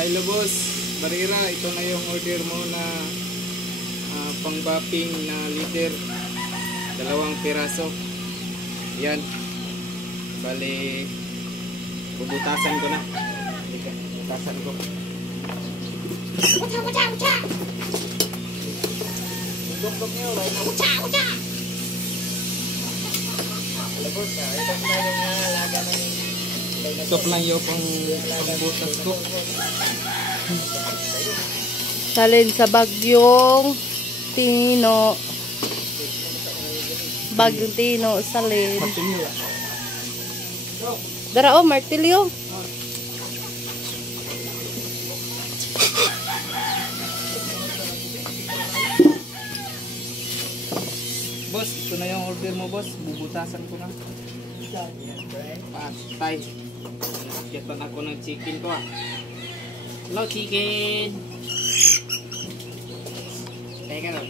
Hello boss, Barira, ito na yung order mo na pang-bapping na leader, 2 piraso. Yan, bali bubutasan ko na. Bubutasan ko. Dok-dok nyo, right na. Hello boss, ito na yung laga ng stop lang yung pang-butas ko. Salin sa Bagyong Tino. Bagyong Tino, salin. Martilyo. Dara o, martilyo. Boss, ito na yung order mo boss. Bubutasan ko na. Patay. Nakakyapan ako ng chicken ko ah. Hello chicken. Teka na.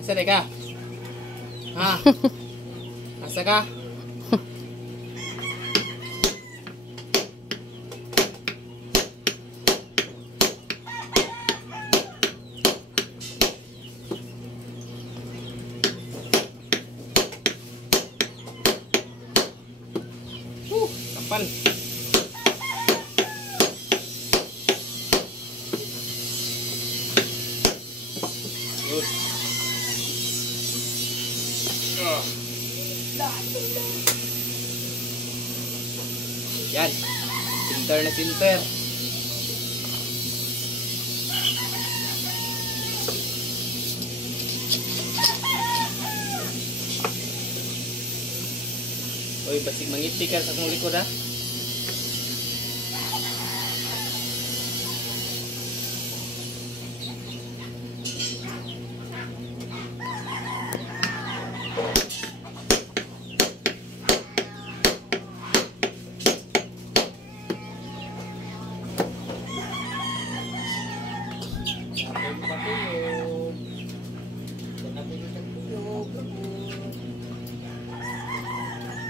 Asa ka? Ha? Asa ka? Kapal. Good. Yan. Filter na filter. Oy, basig mangiti ka sa akong likod ha.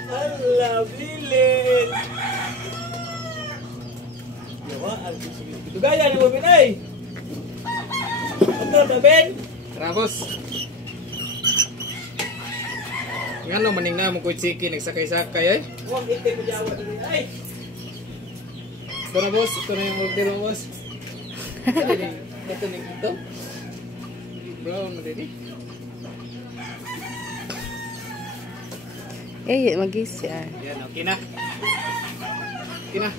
Ala, bilit! Yawa, ito gaya ni mo binay! Ano na, Ben? Tara boss. Nga no, maning na mo ko chicken nagsakay-sakay eh. Huwag ite mo jawa na rin, ay! Ito na boss, ito na yung order mo boss. Ito na dito. Brown na din eh. Eh, magis yan. Yan, okay na. Okay na.